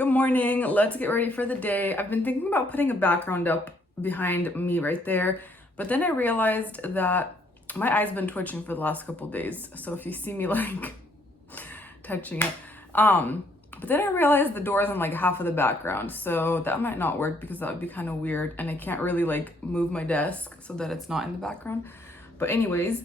Good morning. Let's get ready for the day. I've been thinking about putting a background up behind me right there, but then I realized that my eye's been twitching for the last couple days. So if you see me like touching it, but then I realized the door is in like half of the background, so that might not work because that would be kind of weird, and I can't really like move my desk so that it's not in the background. But anyways,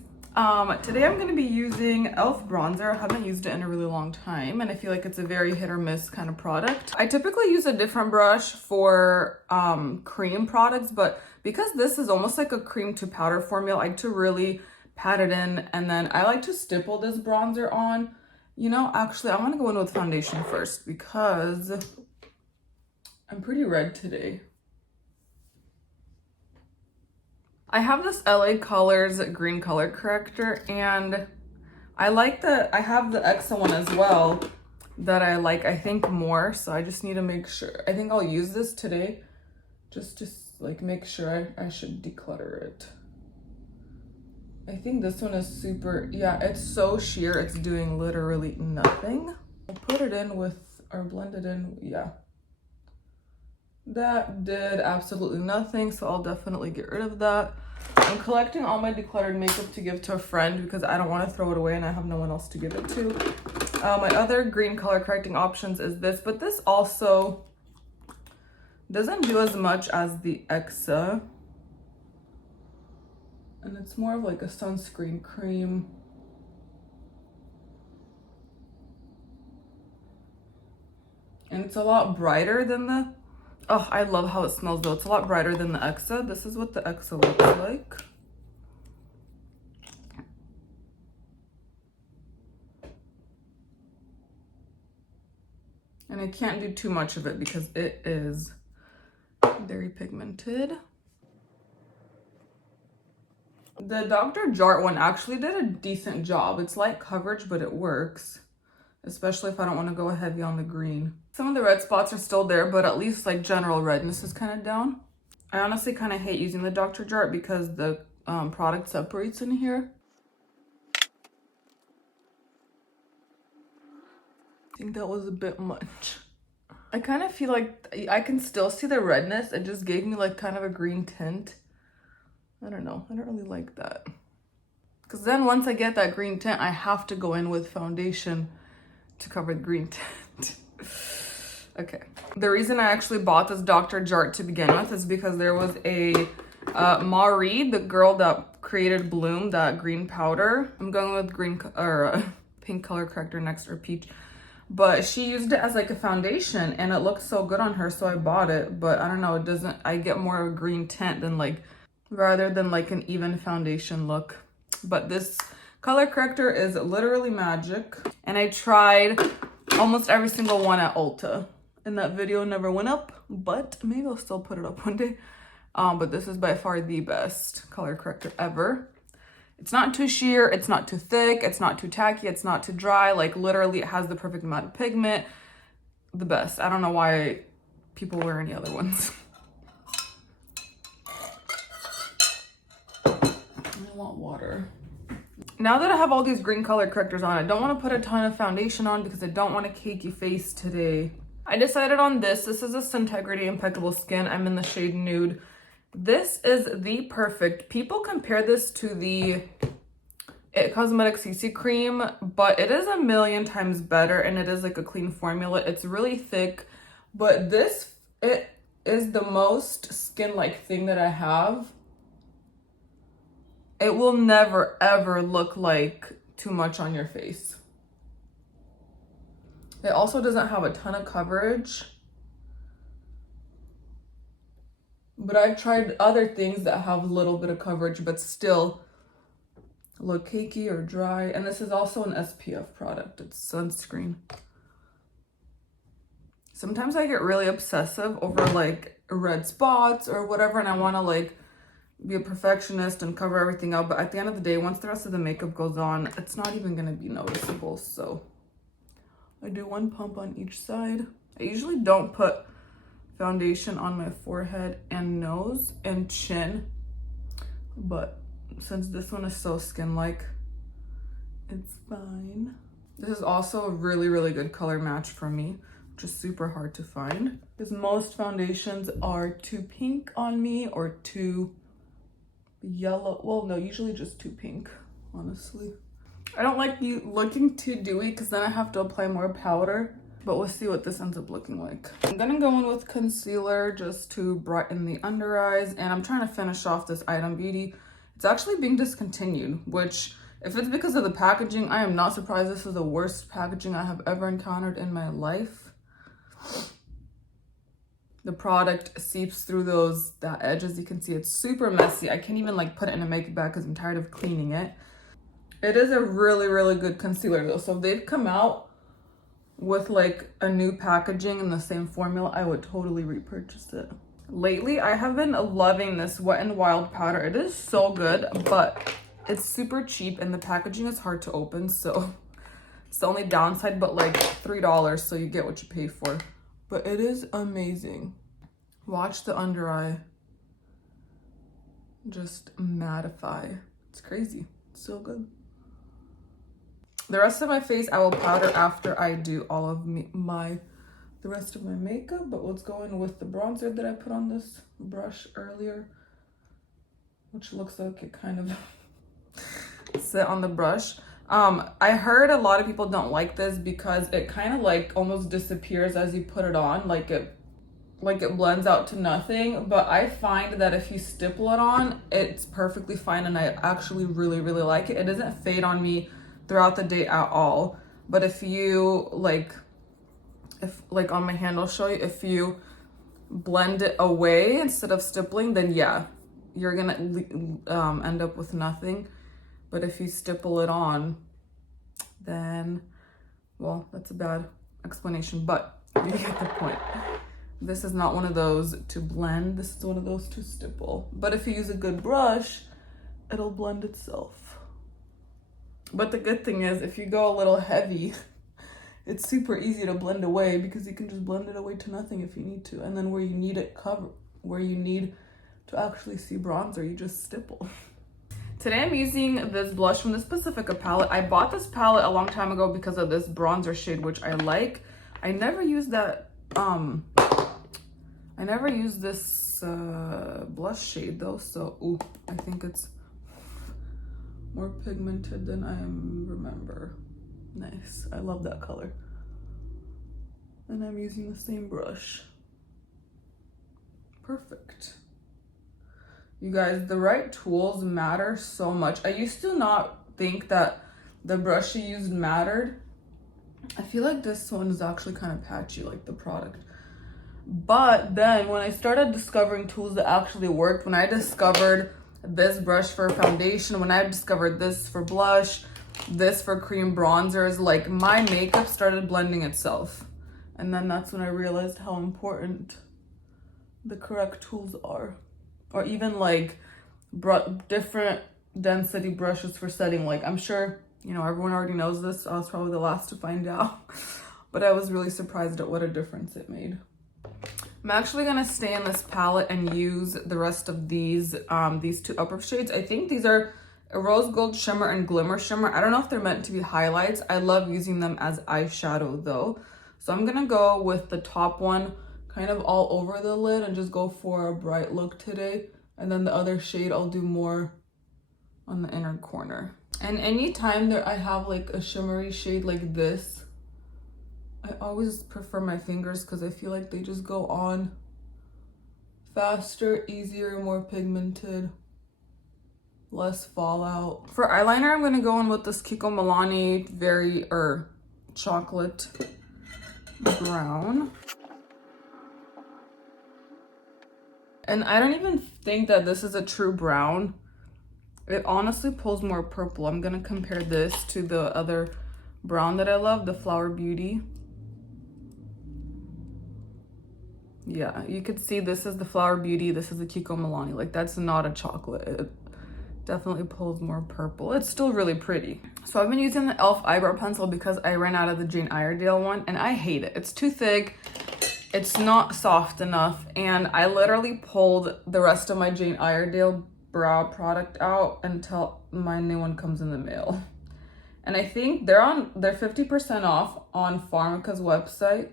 today I'm going to be using e.l.f. bronzer. I haven't used it in a really long time, and I feel like it's a very hit or miss kind of product. I typically use a different brush for cream products, but because this is almost like a cream to powder formula, I like to really pat it in, and then I like to stipple this bronzer on. You know, actually, I want to go in with foundation first because I'm pretty red today. I have this LA Colors green color corrector, and I like that I have the EXA one as well that I like, I think, more. So I just need to make sure. I think I'll use this today just to like make sure I should declutter it. I think this one is super, yeah, it's so sheer. It's doing literally nothing. I'll put it in with, or blend it in, yeah. That did absolutely nothing, so I'll definitely get rid of that. I'm collecting all my decluttered makeup to give to a friend because I don't want to throw it away and I have no one else to give it to. My other green color correcting options is this, but this also doesn't do as much as the EXA. And it's more of like a sunscreen cream. And it's a lot brighter than the, oh, I love how it smells though. It's a lot brighter than the EXA. This is what the EXA looks like. And I can't do too much of it because it is very pigmented. The Dr. Jart one actually did a decent job. It's light coverage, but it works, especially if I don't want to go heavy on the green. Some of the red spots are still there, but at least like general redness is kind of down. I honestly kind of hate using the Dr. Jart because the product separates in here. I think that was a bit much. I kind of feel like I can still see the redness. It just gave me like kind of a green tint. I don't know. I don't really like that. Because then once I get that green tint, I have to go in with foundation to cover the green tint. Okay. The reason I actually bought this Dr. Jart to begin with is because there was a Marie, the girl that created Bloom, that green powder. I'm going with green or pink color corrector next, or peach. But she used it as like a foundation and it looked so good on her, so I bought it. But I don't know, it doesn't, I get more of a green tint than like, rather than like an even foundation look. But this color corrector is literally magic. And I tried almost every single one at Ulta. And that video never went up, but maybe I'll still put it up one day. But this is by far the best color corrector ever. It's not too sheer, it's not too thick, it's not too tacky, it's not too dry. Like literally it has the perfect amount of pigment. The best. I don't know why people wear any other ones. I want water. Now that I have all these green color correctors on, I don't want to put a ton of foundation on because I don't want a cakey face today. I decided on this. This is a Suntegrity Impeccable Skin. I'm in the shade Nude. This is the perfect. People compare this to the It Cosmetics CC cream, but it is a million times better, and it is like a clean formula. It's really thick, but this, it is the most skin-like thing that I have. It will never ever look like too much on your face. It also doesn't have a ton of coverage, but I've tried other things that have a little bit of coverage but still look cakey or dry. And this is also an SPF product. It's sunscreen. Sometimes I get really obsessive over like red spots or whatever, and I want to like be a perfectionist and cover everything up, but at the end of the day, once the rest of the makeup goes on, it's not even going to be noticeable. So I do one pump on each side. I usually don't put foundation on my forehead and nose and chin, but since this one is so skin-like, it's fine. This is also a really, really good color match for me. which is super hard to find. Because most foundations are too pink on me or too yellow. Well, no, usually just too pink, honestly. I don't like looking too dewy because then I have to apply more powder. But we'll see what this ends up looking like. I'm gonna go in with concealer just to brighten the under eyes, and I'm trying to finish off this Item Beauty. It's actually being discontinued, which if it's because of the packaging, I am not surprised. This is the worst packaging I have ever encountered in my life. The product seeps through that edge, as you can see. It's super messy. I can't even like put it in a makeup bag because I'm tired of cleaning it. It is a really, really good concealer though. So if they've come out with like a new packaging in the same formula, I would totally repurchase it. Lately, I have been loving this Wet n Wild powder. It is so good, but it's super cheap and the packaging is hard to open, so it's the only downside, but like $3, so you get what you pay for. But it is amazing. Watch the under eye just mattify. It's crazy. It's so good. The rest of my face I will powder after I do all of the rest of my makeup, but let's go in with the bronzer that I put on this brush earlier, which looks like it kind of sit on the brush. I heard a lot of people don't like this because it kind of like almost disappears as you put it on, like it blends out to nothing. But I find that if you stipple it on, it's perfectly fine, and I actually really, really like it. It doesn't fade on me throughout the day at all. But if you like on my hand, I'll show you, if you blend it away instead of stippling, then yeah, you're gonna end up with nothing. But if you stipple it on, then, well, that's a bad explanation, but you get the point. This is not one of those to blend, this is one of those to stipple. But if you use a good brush, it'll blend itself. But the good thing is, if you go a little heavy, it's super easy to blend away because you can just blend it away to nothing if you need to. And then where you need it where you need to actually see bronzer, you just stipple. Today I'm using this blush from this Pacifica palette. I bought this palette a long time ago because of this bronzer shade, which I like. I never used that, I never used this blush shade though, so ooh, I think it's more pigmented than I remember. Nice, I love that color. And I'm using the same brush. Perfect. You guys, the right tools matter so much. I used to not think that the brush you used mattered. I feel like this one is actually kind of patchy, like the product. But then when I started discovering tools that actually worked, when I discovered this brush for foundation, when I discovered this for blush, this for cream bronzers, like my makeup started blending itself. And then that's when I realized how important the correct tools are. Or even like different density brushes for setting. Like I'm sure, you know, everyone already knows this. I was probably the last to find out. But I was really surprised at what a difference it made. I'm actually gonna stay in this palette and use the rest of these two upper shades. I think these are a Rose Gold Shimmer and Glimmer Shimmer. I don't know if they're meant to be highlights. I love using them as eyeshadow though. So I'm gonna go with the top one kind of all over the lid and just go for a bright look today. And then the other shade I'll do more on the inner corner. And anytime that I have like a shimmery shade like this, I always prefer my fingers because I feel like they just go on faster, easier, more pigmented, less fallout. For eyeliner, I'm gonna go in with this Kiko Milani very chocolate brown. And I don't even think that this is a true brown. It honestly pulls more purple. I'm gonna compare this to the other brown that I love, the Flower Beauty. Yeah, you could see this is the Flower Beauty, this is the Kiko Milani. Like that's not a chocolate. It definitely pulls more purple. It's still really pretty. So I've been using the e.l.f. eyebrow pencil because I ran out of the Jane Iredale one and I hate it. It's too thick. It's not soft enough, and I literally pulled the rest of my Jane Iredale brow product out until my new one comes in the mail. And I think they're 50% off on Pharmaca's website.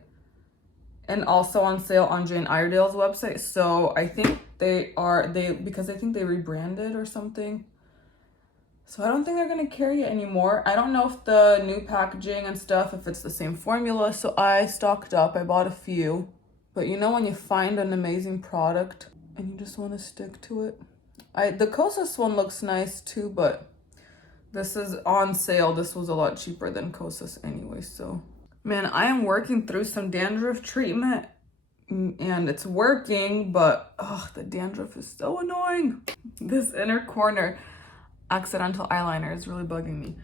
and also on sale on Jane Iredale's website. So I think because I think they rebranded or something. So I don't think they're gonna carry it anymore. I don't know if the new packaging and stuff, if it's the same formula. So I stocked up, I bought a few. But you know when you find an amazing product and you just wanna stick to it? The Kosas one looks nice too, but this is on sale. This was a lot cheaper than Kosas anyway, so. Man, I am working through some dandruff treatment and it's working, but the dandruff is so annoying. This inner corner accidental eyeliner is really bugging me.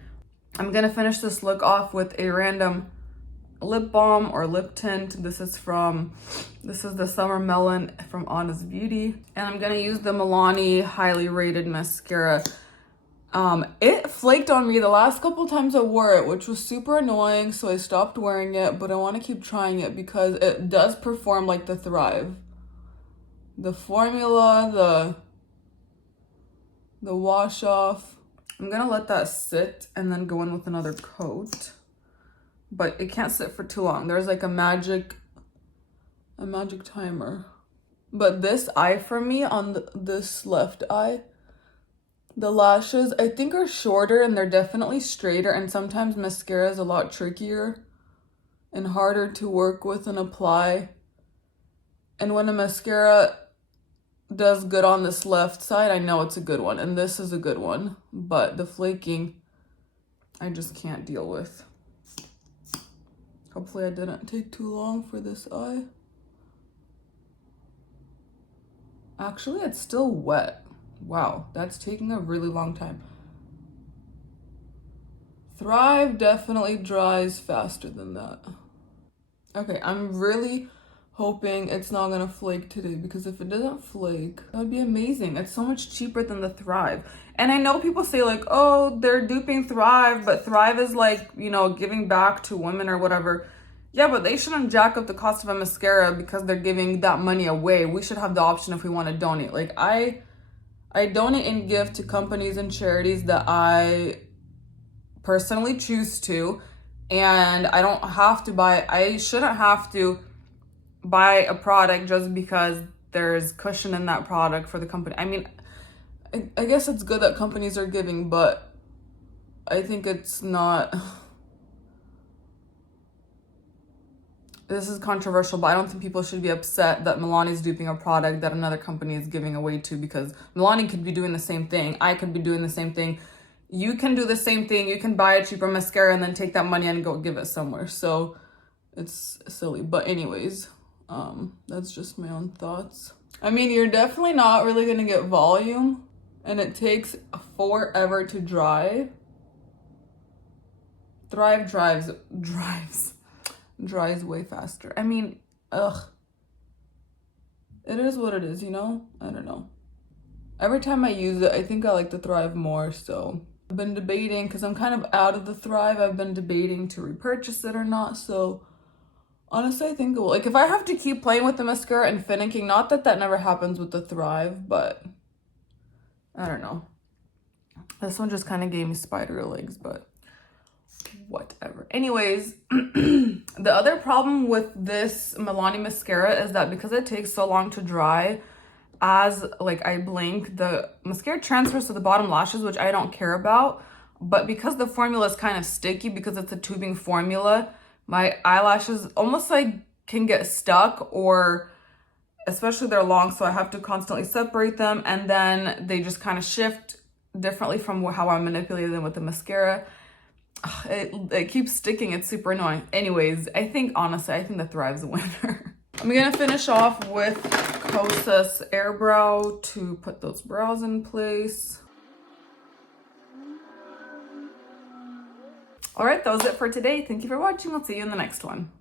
I'm gonna finish this look off with a random lip balm or lip tint. This is the Summer Melon from Honest Beauty. And I'm gonna use the Milani highly rated mascara. It flaked on me the last couple times I wore it, which was super annoying, so I stopped wearing it, but I want to keep trying it because it does perform like the Thrive. The formula, the wash off. I'm gonna let that sit and then go in with another coat, but it can't sit for too long. There's like a magic timer. But this eye for me, on this left eye, the lashes I think are shorter and they're definitely straighter, and sometimes mascara is a lot trickier and harder to work with and apply. And when a mascara does good on this left side, I know it's a good one, and this is a good one, but the flaking I just can't deal with. Hopefully I didn't take too long for this eye. Actually, it's still wet. Wow, that's taking a really long time. Thrive definitely dries faster than that. Okay, I'm really hoping it's not gonna flake today, because if it doesn't flake, that would be amazing. It's so much cheaper than the Thrive. And I know people say like, oh, they're duping Thrive, but Thrive is like, you know, giving back to women or whatever. Yeah, but they shouldn't jack up the cost of a mascara because they're giving that money away. We should have the option if we want to donate. Like I donate and give to companies and charities that I personally choose to, and I shouldn't have to buy a product just because there's cushion in that product for the company. I mean, I guess it's good that companies are giving, but I think it's not. This is controversial, but I don't think people should be upset that Milani's duping a product that another company is giving away to, because Milani could be doing the same thing. I could be doing the same thing. You can do the same thing. You can buy a cheaper mascara and then take that money and go give it somewhere. So it's silly. But anyways, that's just my own thoughts. I mean, you're definitely not really going to get volume, and it takes forever to dry. Thrive dries way faster. I mean, it is what it is, you know? I don't know. Every time I use it, I think I like the Thrive more, so I've been debating, because I'm kind of out of the Thrive, I've been debating to repurchase it or not. So honestly, I think it will. Like, if I have to keep playing with the mascara and finicking, not that that never happens with the Thrive, but I don't know. This one just kind of gave me spider legs, but whatever. Anyways, the other problem with this Milani mascara is that because it takes so long to dry, as like I blink, the mascara transfers to the bottom lashes, which I don't care about. But because the formula is kind of sticky, because it's a tubing formula, my eyelashes almost like can get stuck, or especially they're long, so I have to constantly separate them, and then they just kind of shift differently from how I manipulated them with the mascara. It keeps sticking. It's super annoying. Anyways, honestly, I think the Thrive's a winner. I'm gonna finish off with Kosas Air Brow to put those brows in place. All right, that was it for today. Thank you for watching. I'll see you in the next one.